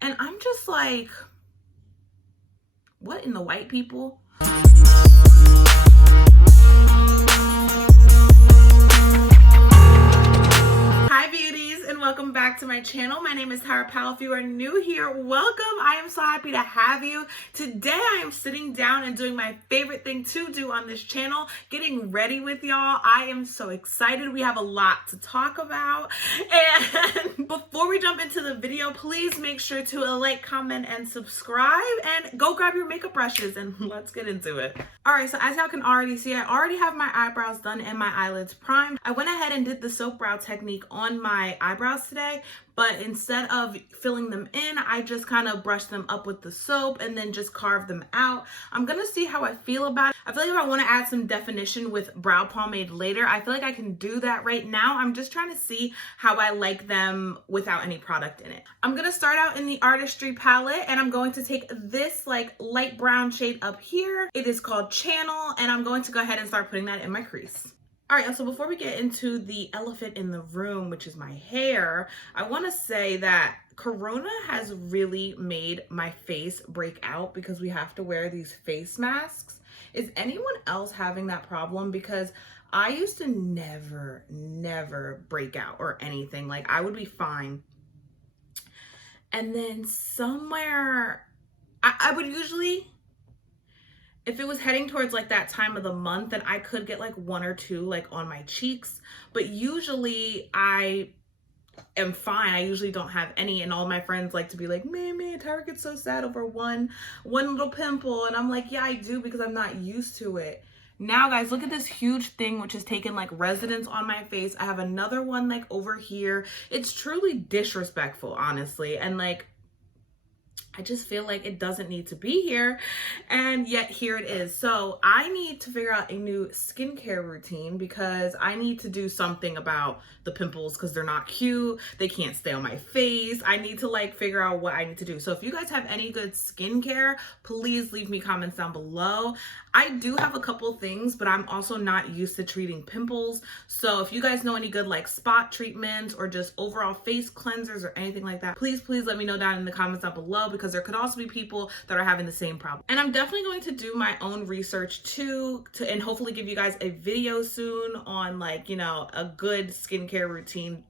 And I'm just like, what in the white people? Hi beauties, and welcome back to my channel. My name is Tyra Powell. If you are new here, welcome. I am so happy to have you. Today I am sitting down and doing my favorite thing to do on this channel, getting ready with y'all. I am so excited. We have a lot to talk about. And before we jump into the video, please make sure to like, comment, and subscribe, and go grab your makeup brushes and let's get into it. All right, so as y'all can already see, I already have my eyebrows done and my eyelids primed. I went ahead and did the soap brow technique on my eyebrows today, but instead of filling them in, I just kind of brushed them up with the soap and then just carved them out. I'm gonna see how I feel about it. I feel like if I want to add some definition with brow pomade later, I feel like I can do that right now. I'm just trying to see how I like them without any product in it. I'm gonna start out in the Artistry palette, and I'm going to take this like light brown shade up here. It is called Channel, and I'm going to go ahead and start putting that in my crease. All right, so before we get into the elephant in the room, which is my hair, I want to say that Corona has really made my face break out because we have to wear these face masks. Is anyone else having that problem? Because I used to never break out or anything. Like, I would be fine. And then somewhere, I would usually, if it was heading towards like that time of the month, then I could get like one or two like on my cheeks, but usually I am fine. I usually don't have any, and all my friends like to be like, man, Tyra gets so sad over one little pimple, and I'm like, yeah, I do, because I'm not used to it. Now guys, look at this huge thing which has taken like residence on my face. I have another one like over here. It's truly disrespectful, honestly, and like I just feel like it doesn't need to be here, and yet here it is. So I need to figure out a new skincare routine because I need to do something about the pimples because they're not cute. They can't stay on my face. I need to like figure out what I need to do. So if you guys have any good skincare, please leave me comments down below. I do have a couple things, but I'm also not used to treating pimples. So if you guys know any good like spot treatments or just overall face cleansers or anything like that, please let me know down in the comments down below, because there could also be people that are having the same problem. And I'm definitely going to do my own research too, and hopefully give you guys a video soon on like, you know, a good skincare routine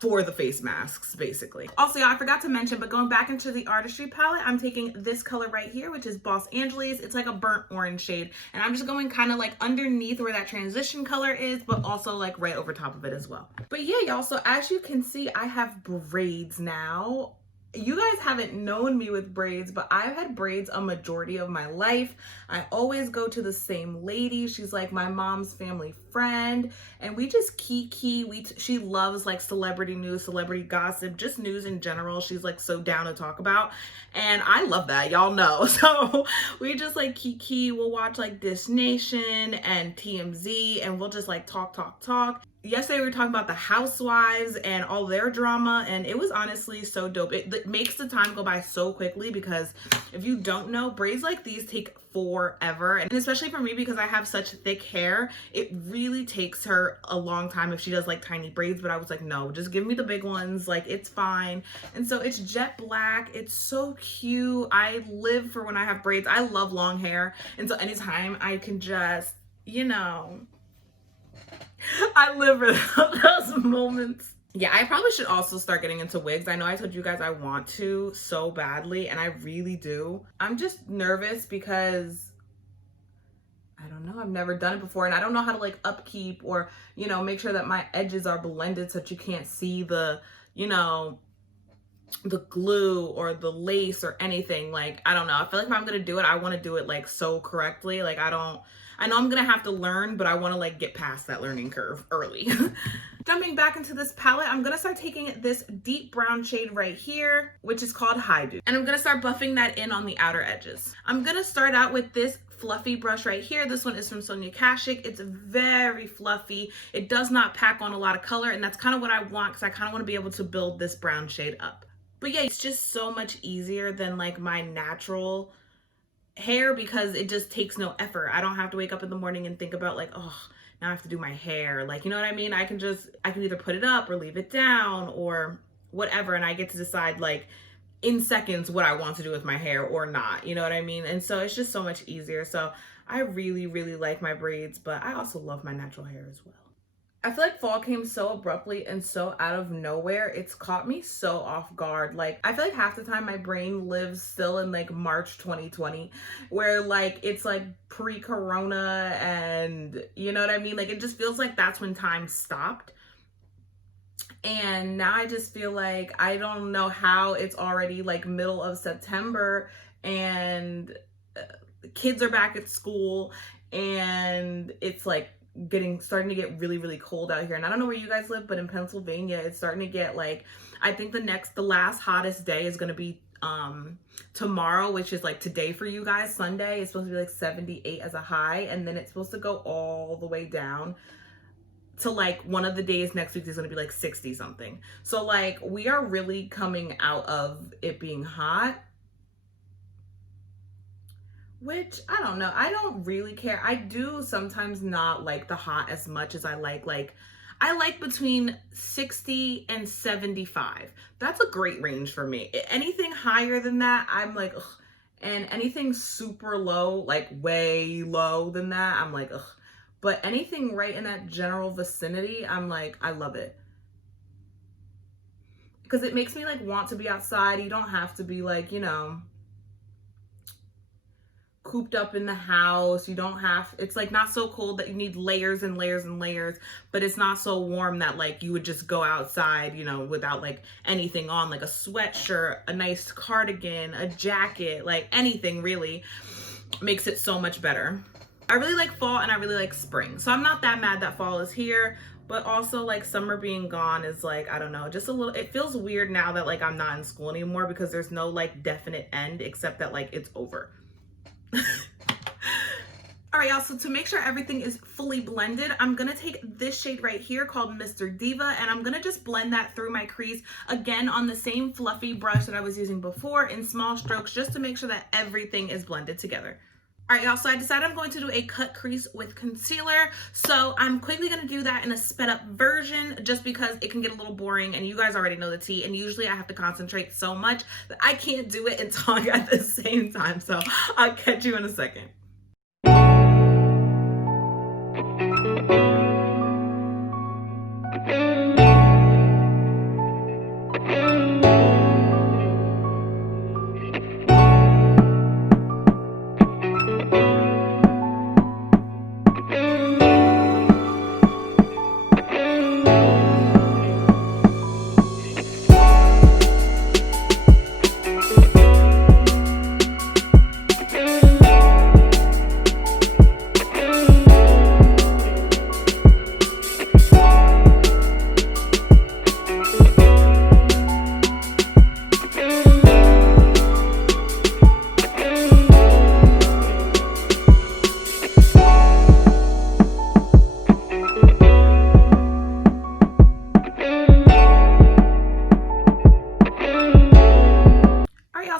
for the face masks, basically. Also, y'all, I forgot to mention, but going back into the Artistry palette, I'm taking this color right here, which is Boss Angeles. It's like a burnt orange shade, and I'm just going kind of like underneath where that transition color is, but also like right over top of it as well. But yeah, y'all, so as you can see, I have braids now. You guys haven't known me with braids, but I've had braids a majority of my life. I always go to the same lady. She's like my mom's family friend, and we just kiki. She loves like celebrity news, celebrity gossip, just news in general. She's like so down to talk about, and I love that, y'all know. So we just like kiki. We'll watch like Dish Nation and TMZ, and we'll just like talk. Yesterday we were talking about the housewives and all their drama, and it was honestly so dope. It makes the time go by so quickly, because if you don't know, braids like these take forever, and especially for me, because I have such thick hair, it really takes her a long time if she does like tiny braids. But I was like, no, just give me the big ones, like it's fine. And so it's jet black. It's so cute. I live for when I have braids. I love long hair, and so anytime I can just, you know, I live for those moments. Yeah, I probably should also start getting into wigs. I know I told you guys I want to so badly, and I really do. I'm just nervous because I don't know, I've never done it before, and I don't know how to like upkeep or, you know, make sure that my edges are blended so that you can't see the, you know, the glue or the lace or anything. Like, I don't know. I feel like if I'm gonna do it, I want to do it like so correctly. Like, I know I'm gonna have to learn, but I want to like get past that learning curve early. Jumping back into this palette, I'm gonna start taking this deep brown shade right here, which is called High Dew, and I'm gonna start buffing that in on the outer edges. I'm gonna start out with this fluffy brush right here. This one is from Sonia Kashuk. It's very fluffy. It does not pack on a lot of color, and that's kind of what I want, because I kind of want to be able to build this brown shade up. But yeah, it's just so much easier than like my natural hair, because it just takes no effort. I don't have to wake up in the morning and think about like, oh, now I have to do my hair. Like, you know what I mean? I can either put it up or leave it down or whatever, and I get to decide like in seconds what I want to do with my hair or not, you know what I mean? And so it's just so much easier. So I really, really like my braids, but I also love my natural hair as well. I feel like fall came so abruptly and so out of nowhere. It's caught me so off guard. Like, I feel like half the time my brain lives still in like March 2020, where like it's like pre-corona, and you know what I mean? Like, it just feels like that's when time stopped. And now I just feel like I don't know how it's already like middle of September, and kids are back at school, and it's like starting to get really, really cold out here. And I don't know where you guys live, but in Pennsylvania it's starting to get like, I think the last hottest day is going to be tomorrow, which is like today for you guys, Sunday. It's supposed to be like 78 as a high, and then it's supposed to go all the way down to like one of the days next week is going to be like 60 something. So like we are really coming out of it being hot, which I don't know. I don't really care. I do sometimes not like the hot as much as I like I like between 60 and 75. That's a great range for me. Anything higher than that, I'm like, ugh. And anything super low, like way low than that, I'm like, ugh. But anything right in that general vicinity, I'm like, I love it. Because it makes me like want to be outside. You don't have to be like, you know, cooped up in the house. You don't have, it's like not so cold that you need layers and layers and layers, but it's not so warm that like you would just go outside, you know, without like anything on, like a sweatshirt, a nice cardigan, a jacket, like anything really makes it so much better. I really like fall and I really like spring. So I'm not that mad that fall is here, but also like summer being gone is like, I don't know, just a little, it feels weird now that like I'm not in school anymore, because there's no like definite end except that like it's over. All right, y'all, so to make sure everything is fully blended, I'm gonna take this shade right here called Mr. Diva, and I'm gonna just blend that through my crease, again on the same fluffy brush that I was using before in small strokes, just to make sure that everything is blended together. All right, y'all, so I decided I'm going to do a cut crease with concealer. So I'm quickly gonna do that in a sped up version just because it can get a little boring, and you guys already know the tea, and usually I have to concentrate so much that I can't do it and talk at the same time. So I'll catch you in a second.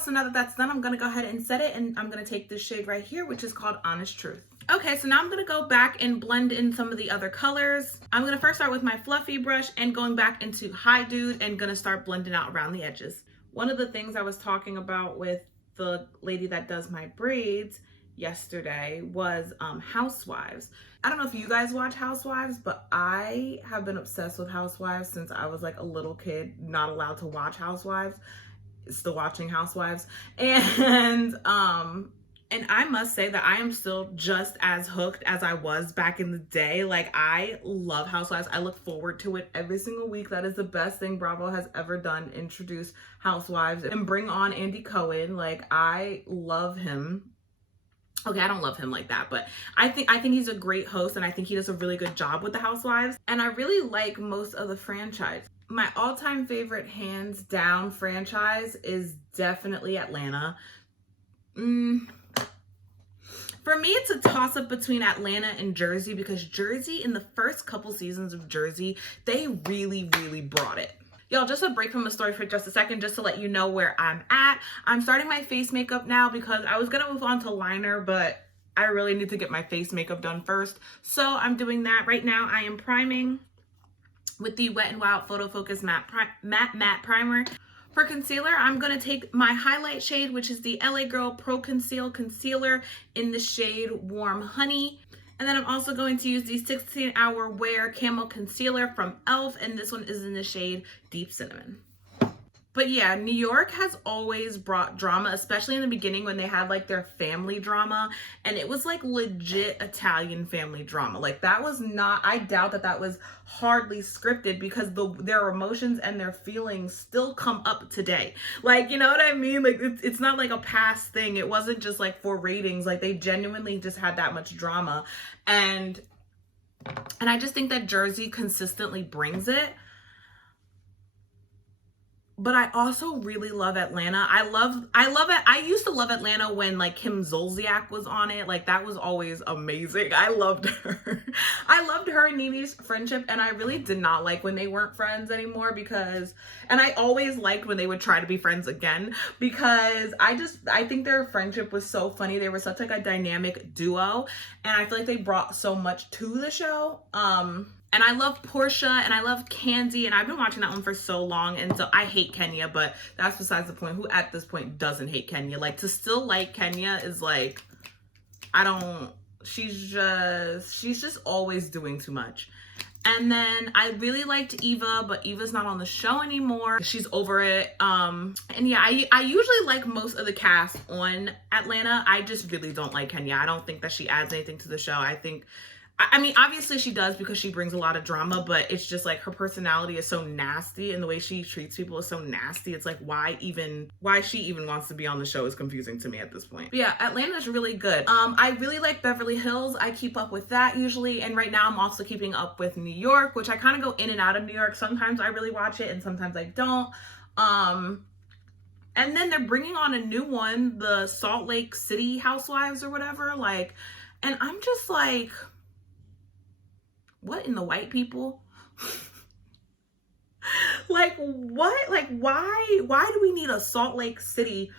So now that that's done, I'm gonna go ahead and set it, and I'm gonna take this shade right here, which is called Honest Truth. Okay, so now I'm gonna go back and blend in some of the other colors. I'm gonna first start with my fluffy brush and going back into Hi Dude and gonna start blending out around the edges. One of the things I was talking about with the lady that does my braids yesterday was Housewives. I don't know if you guys watch Housewives, but I have been obsessed with Housewives since I was like a little kid, not allowed to watch Housewives. Still watching Housewives, and I must say that I am still just as hooked as I was back in the day. Like, I love Housewives. I look forward to it every single week. That is the best thing Bravo has ever done, introduce Housewives and bring on Andy Cohen. Like, I love him. Okay, I don't love him like that, but I think he's a great host, and I think he does a really good job with the Housewives, and I really like most of the franchise. My all-time favorite, hands down, franchise is definitely Atlanta. For me, it's a toss-up between Atlanta and Jersey, because Jersey, in the first couple seasons of Jersey, they really, really brought it. Y'all, just a break from the story for just a second, just to let you know where I'm at. I'm starting my face makeup now because I was gonna move on to liner, but I really need to get my face makeup done first. So I'm doing that right now. I am priming with the Wet n Wild Photo Focus Matte Primer. For concealer, I'm going to take my highlight shade, which is the LA Girl Pro Conceal Concealer in the shade Warm Honey. And then I'm also going to use the 16-Hour Wear Camo Concealer from e.l.f. and this one is in the shade Deep Cinnamon. But yeah, New York has always brought drama, especially in the beginning when they had like their family drama, and it was like legit Italian family drama. Like that was not, I doubt that that was hardly scripted, because their emotions and their feelings still come up today. Like, you know what I mean? Like it's not like a past thing. It wasn't just like for ratings. Like they genuinely just had that much drama. And I just think that Jersey consistently brings it. But I also really love Atlanta. I love it. I used to love Atlanta when like Kim Zolciak was on it. Like that was always amazing. I loved her. I loved her and Nene's friendship, and I really did not like when they weren't friends anymore, because, and I always liked when they would try to be friends again, because I think their friendship was so funny. They were such like a dynamic duo, and I feel like they brought so much to the show. And I love Portia and I love Candy, and I've been watching that one for so long, and so I hate Kenya, but that's besides the point. Who at this point doesn't hate Kenya? Like, to still like Kenya is like, she's just always doing too much. And then I really liked Eva, but Eva's not on the show anymore. She's over it. And yeah, I usually like most of the cast on Atlanta. I just really don't like Kenya. I don't think that she adds anything to the show. I mean, obviously she does, because she brings a lot of drama, but it's just like her personality is so nasty, and the way she treats people is so nasty. It's like, why she even wants to be on the show is confusing to me at this point. But yeah, Atlanta's really good. I really like Beverly Hills. I keep up with that usually. And right now I'm also keeping up with New York, which I kind of go in and out of New York. Sometimes I really watch it and sometimes I don't. And then they're bringing on a new one, the Salt Lake City Housewives or whatever. Like, and I'm just like, what in the white people? Like, what? Like, why do we need a Salt Lake City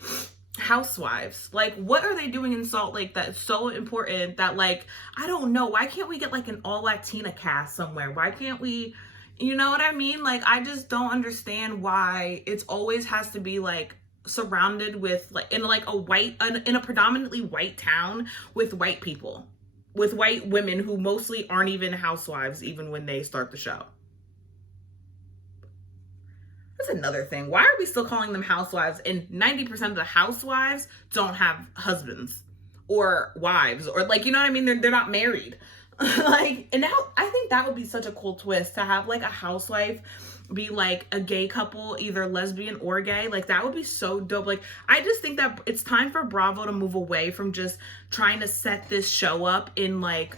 Housewives? Like, what are they doing in Salt Lake that's so important that, like, I don't know. Why can't we get like an all Latina cast somewhere? Why can't we, you know what I mean? Like, I just don't understand why it's always has to be like surrounded with like in a predominantly white town with white people, with white women who mostly aren't even housewives even when they start the show. That's another thing. Why are we still calling them housewives? And 90% of the housewives don't have husbands or wives, or like, you know what I mean? They're not married. Like, and now I think that would be such a cool twist to have like a housewife be like a gay couple, either lesbian or gay. Like, that would be so dope. Like, I just think that it's time for Bravo to move away from just trying to set this show up in like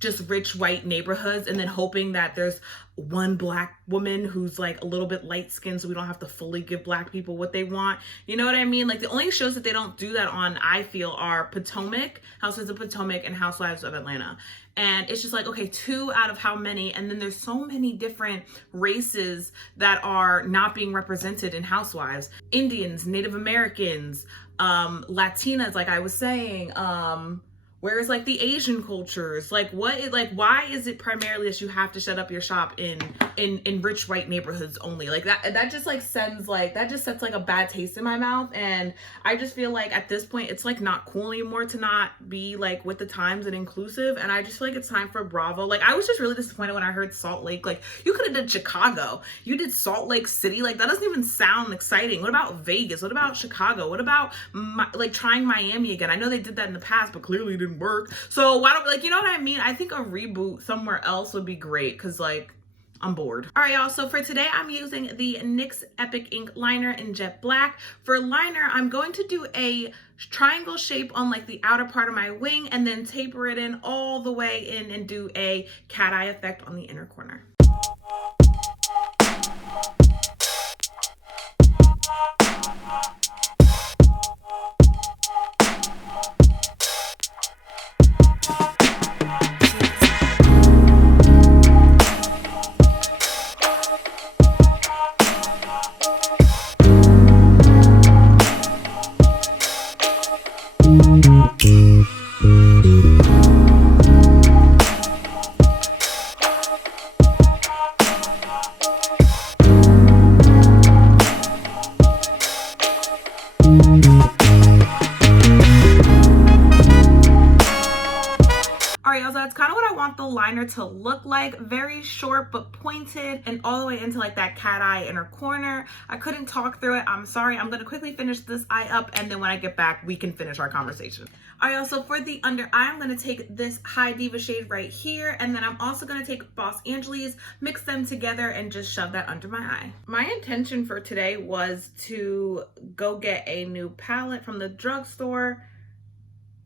just rich white neighborhoods and then hoping that there's one black woman who's like a little bit light skinned, so we don't have to fully give black people what they want. You know what I mean? Like, the only shows that they don't do that on, I feel, are Potomac, Housewives of Potomac, and Housewives of Atlanta. And it's just like, okay, 2 out of how many? And then there's so many different races that are not being represented in Housewives. Indians, Native Americans, Latinas, like I was saying, whereas like the Asian cultures, like why is it primarily that you have to shut up your shop in rich white neighborhoods only? Like that just like sends like, that just sets like a bad taste in my mouth. And I just feel like at this point, it's like not cool anymore to not be like with the times and inclusive. And I just feel like it's time for Bravo. Like, I was just really disappointed when I heard Salt Lake. Like, you could have done Chicago. You did Salt Lake City. Like, that doesn't even sound exciting. What about Vegas? What about Chicago? What about like trying Miami again? I know they did that in the past, but clearly it didn't work. So why don't, like, you know what I mean? I think a reboot somewhere else would be great, because like, I'm bored. All right, y'all, so for today, I'm using the NYX Epic Ink Liner in Jet Black. For liner, I'm going to do a triangle shape on like the outer part of my wing and then taper it in all the way in and do a cat eye effect on the inner corner. little liner to look like. Very short but pointed and all the way into like that cat eye inner corner. I couldn't talk through it. I'm sorry. I'm going to quickly finish this eye up, and then when I get back, we can finish our conversation. All right, so for the under eye, I'm going to take this High Diva shade right here, and then I'm also going to take Boss Angeles, mix them together, and just shove that under my eye. My intention for today was to go get a new palette from the drugstore,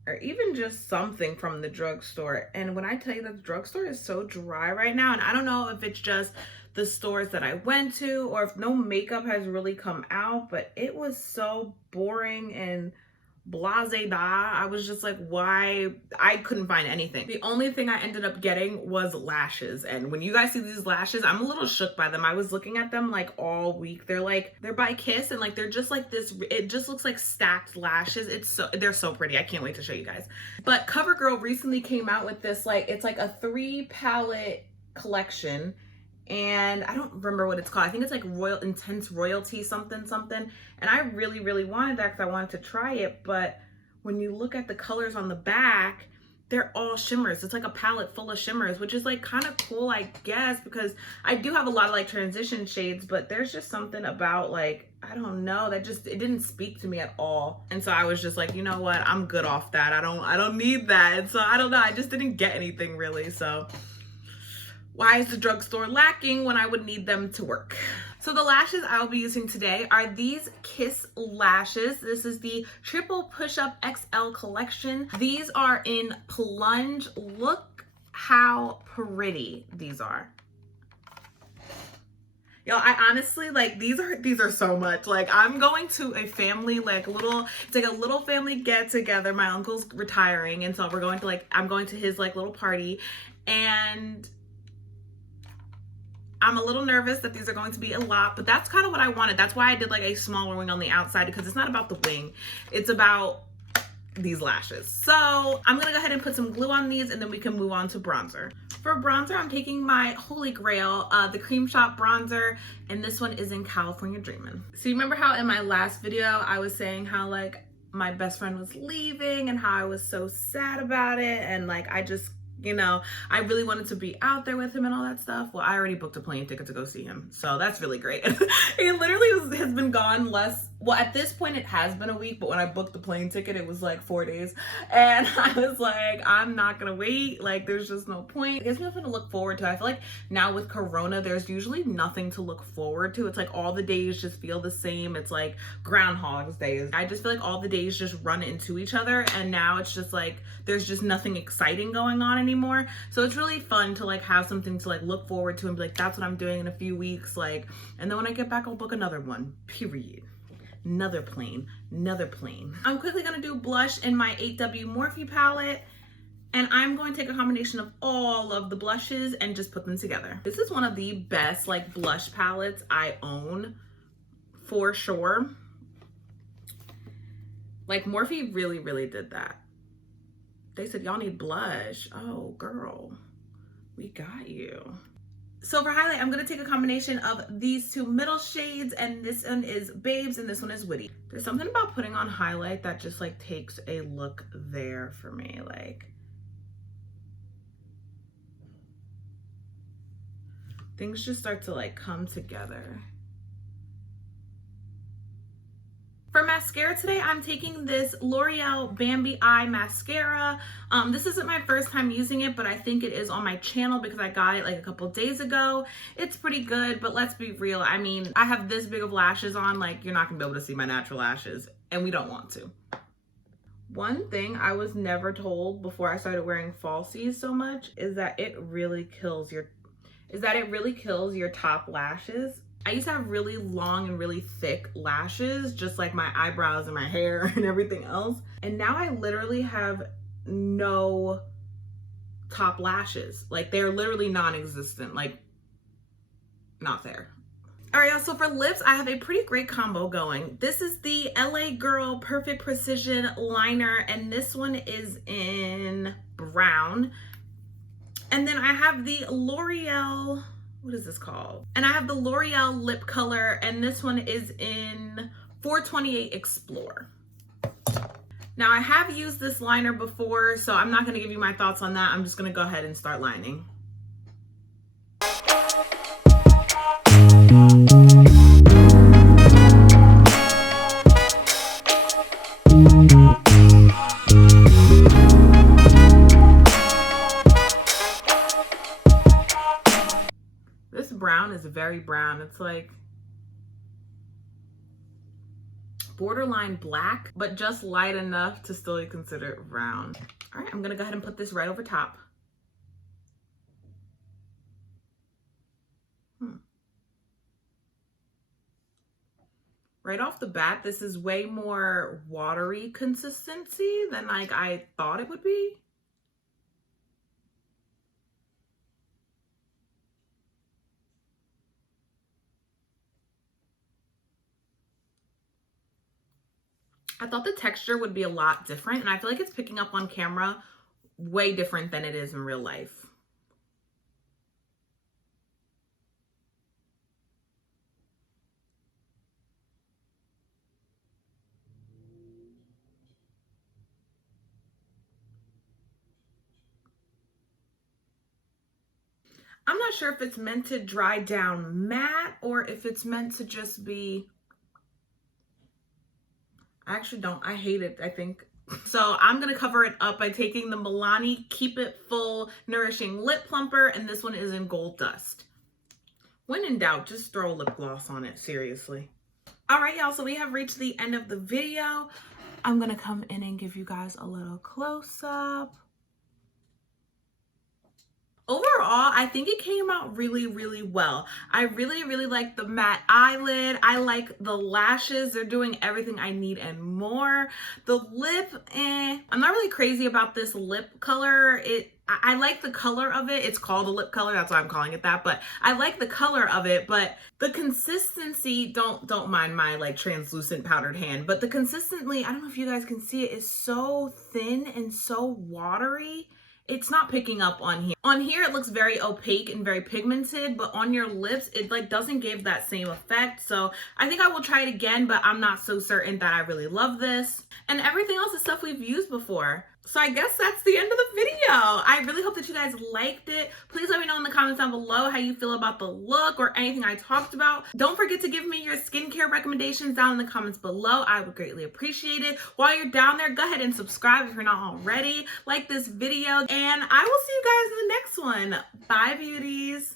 or even just something from the drugstore. And when I tell you that the drugstore is so dry right now, and I don't know if it's just the stores that I went to or if no makeup has really come out, but it was so boring and blase da. I was just like, why? I couldn't find anything. The only thing I ended up getting was lashes, and when you guys see these lashes, I'm a little shook by them. I was looking at them like all week. They're by Kiss, and like they're just like this, it just looks like stacked lashes. They're so pretty. I can't wait to show you guys. But CoverGirl recently came out with this, like, it's like a 3 palette collection, and I don't remember what it's called. I think it's like Intense Royalty something. And I really wanted that because I wanted to try it. But when you look at the colors on the back, they're all shimmers. It's like a palette full of shimmers, which is like kind of cool, I guess, because I do have a lot of like transition shades, but there's just something about, like, I don't know, that just, it didn't speak to me at all. And so I was just like, you know what? I'm good off that. I don't need that. And so I don't know. I just didn't get anything really. So why is the drugstore lacking when I would need them to work? So the lashes I'll be using today are these Kiss lashes. This is the Triple Push-Up XL collection. These are in Plunge. Look how pretty these are. Yo, I honestly, like, these are so much. Like, I'm going to a family, like, it's like a little family get together. My uncle's retiring, and so we're going to, like, I'm going to his, like, little party, and I'm a little nervous that these are going to be a lot, but that's kind of what I wanted. That's why I did like a smaller wing on the outside, because it's not about the wing. It's about these lashes. So I'm gonna go ahead and put some glue on these, and then we can move on to bronzer. For bronzer, I'm taking my holy grail, the Cream Shop bronzer, and this one is in California Dreamin'. So you remember how in my last video, I was saying how like my best friend was leaving and how I was so sad about it, and like I just, you know, I really wanted to be out there with him and all that stuff. Well, I already booked a plane ticket to go see him, so that's really great. He literally has been gone well, at this point it has been a week, but when I booked the plane ticket, it was like 4 days. And I was like, I'm not gonna wait. Like, there's just no point. There's nothing to look forward to. I feel like now with Corona, there's usually nothing to look forward to. It's like all the days just feel the same. It's like Groundhog's Day. I just feel like all the days just run into each other, and now it's just like, there's just nothing exciting going on anymore. So it's really fun to like have something to like look forward to and be like, that's what I'm doing in a few weeks. Like, and then when I get back, I'll book another one, period. Another plane. I'm quickly gonna do blush in my 8W Morphe palette, and I'm going to take a combination of all of the blushes and just put them together. This is one of the best like blush palettes I own, for sure. Like, Morphe really did that. They said, y'all need blush. Oh, girl, we got you. So for highlight, I'm gonna take a combination of these two middle shades, and this one is Babes and this one is Witty. There's something about putting on highlight that just like takes a look there for me. Like, things just start to like come together. For mascara today, I'm taking this L'Oreal Bambi Eye Mascara. This isn't my first time using it, but I think it is on my channel because I got it like a couple days ago. It's pretty good, but let's be real. I mean, I have this big of lashes on, like, you're not gonna be able to see my natural lashes, and we don't want to. One thing I was never told before I started wearing falsies so much is that it really kills your top lashes. I used to have really long and really thick lashes, just like my eyebrows and my hair and everything else. And now I literally have no top lashes. Like, they're literally non-existent, like, not there. All right, y'all, so for lips, I have a pretty great combo going. This is the LA Girl Perfect Precision Liner, and this one is in brown. And then I have the L'Oreal, what is this called? And I have the L'Oreal lip color, and this one is in 428 Explore. Now I have used this liner before, so I'm not going to give you my thoughts on that. I'm just going to go ahead and start lining. This brown is very brown. It's like borderline black, but just light enough to still be considered brown. All right, I'm gonna go ahead and put this right over top. Right off the bat, this is way more watery consistency than like I thought it would be. I thought the texture would be a lot different, and I feel like it's picking up on camera way different than it is in real life. I'm not sure if it's meant to dry down matte or if it's meant to just be, I actually don't, I hate it, I think. So I'm gonna cover it up by taking the Milani Keep It Full Nourishing Lip Plumper, and this one is in Gold Dust. When in doubt, just throw a lip gloss on it, seriously. All right, y'all, so we have reached the end of the video. I'm gonna come in and give you guys a little close-up. Overall, I think it came out really, really well. I really, really like the matte eyelid. I like the lashes. They're doing everything I need and more. The lip, I'm not really crazy about this lip color. I like the color of it. It's called a lip color. That's why I'm calling it that. But I like the color of it. But the consistency, don't mind my like translucent powdered hand. But the consistency, I don't know if you guys can see it, is so thin and so watery. It's not picking up on here. On here, it looks very opaque and very pigmented, but on your lips, it like doesn't give that same effect. So I think I will try it again, but I'm not so certain that I really love this. And everything else is stuff we've used before. So I guess that's the end of the video. I really hope that you guys liked it. Please let me know in the comments down below how you feel about the look or anything I talked about. Don't forget to give me your skincare recommendations down in the comments below. I would greatly appreciate it. While you're down there, go ahead and subscribe if you're not already. Like this video, and I will see you guys in the next one. Bye, beauties.